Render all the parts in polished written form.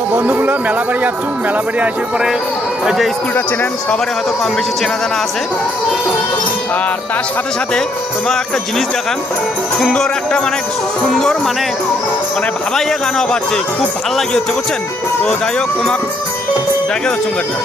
তো বন্ধুগুলো মেলাবাড়ি যাচ্ছু, মেলাবাড়ি আসার পরে এই যে স্কুলটা চেনেন, সবারই হয়তো কম বেশি চেনা জানা আছে। আর তার সাথে সাথে তোমার একটা জিনিস দেখান, সুন্দর একটা সুন্দর ভাবাইয়া গান পাচ্ছে, খুব ভাল লাগে হচ্ছে, বুঝছেন? তো যাই হোক, তোমাকে দেখে যাচ্ছ গাড়িটা।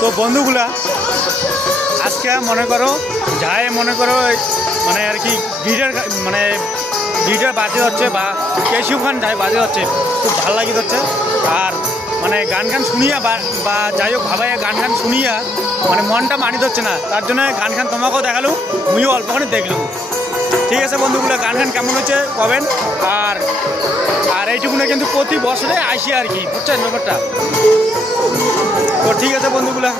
তো বন্ধুগুলা, আজকে মনে করো আর কি গিটার বাজে হচ্ছে বা কেশিউ খান বাজে হচ্ছে, খুব ভালো লাগে হচ্ছে। আর গান শুনিয়া বা যাই হোক ভাবাইয়া গান শুনিয়া মনটা মানিত হচ্ছে না, তার জন্য গান তোমাকেও দেখালুম, মুইও অল্পখানি দেখলুম। ঠিক আছে বন্ধুগুলো, গান কেমন হচ্ছে কবেন। আর এইটুকুনে কিন্তু প্রতি বছরে আসি আর কি, বুঝছেন ব্যাপারটা? তো ঠিক আছে বন্ধুগুলা।